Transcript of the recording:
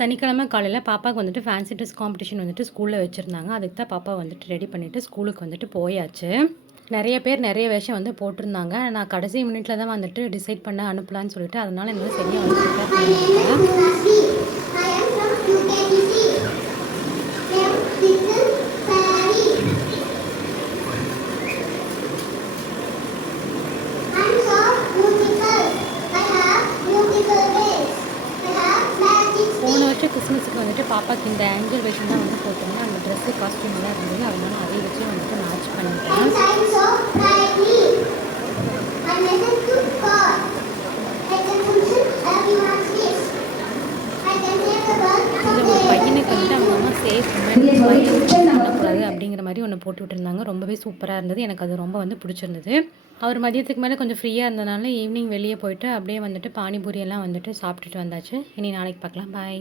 சனிக்கிழமை காலையில் பாப்பாவுக்கு வந்துட்டு ஃபேன்சி ட்ரெஸ் காம்படிஷன் வந்துட்டு ஸ்கூலில் வச்சுருந்தாங்க. அதுக்கு தான் பாப்பா வந்துட்டு ரெடி பண்ணிவிட்டு ஸ்கூலுக்கு வந்துட்டு போயாச்சு. நிறைய பேர் நிறைய வேஷம் வந்து போட்டிருந்தாங்க. நான் கடைசி மினிட்ல தான் வந்துட்டு டிசைட் பண்ண அனுப்பலான்னு சொல்லிட்டு, அதனால என்னால் சரியாக வந்து ப்ரிப்பேர் பண்ணியிருந்தேன். போன வருஷம் கிறிஸ்மஸுக்கு வந்துட்டு பாப்பாக்கு இந்த ஆங்கிள் வேஷன் தான் வந்து போட்டிருந்தேன். அந்த ட்ரெஸ்ஸு காஸ்ட்யூம் எல்லாம் இருந்தது. அதனால அதை வச்சு வந்துட்டு மேட்ச் பண்ணிட்டேன். இந்த ஒரு பையனுக்கு வந்து அவங்க அம்மா சேஃப் பண்ணக்கூடாது அப்படிங்கிற மாதிரி ஒன்று போட்டு விட்டுருந்தாங்க. ரொம்பவே சூப்பராக இருந்தது. எனக்கு அது ரொம்ப வந்து பிடிச்சிருந்தது. அவர் மதியத்துக்கு மேலே கொஞ்சம் ஃப்ரீயாக இருந்ததுனால ஈவினிங் வெளியே போயிட்டு அப்படியே வந்துட்டு பானிபூரி எல்லாம் வந்துட்டு சாப்பிட்டுட்டு வந்தாச்சு. இனி நாளைக்கு பார்க்கலாம். பாய்.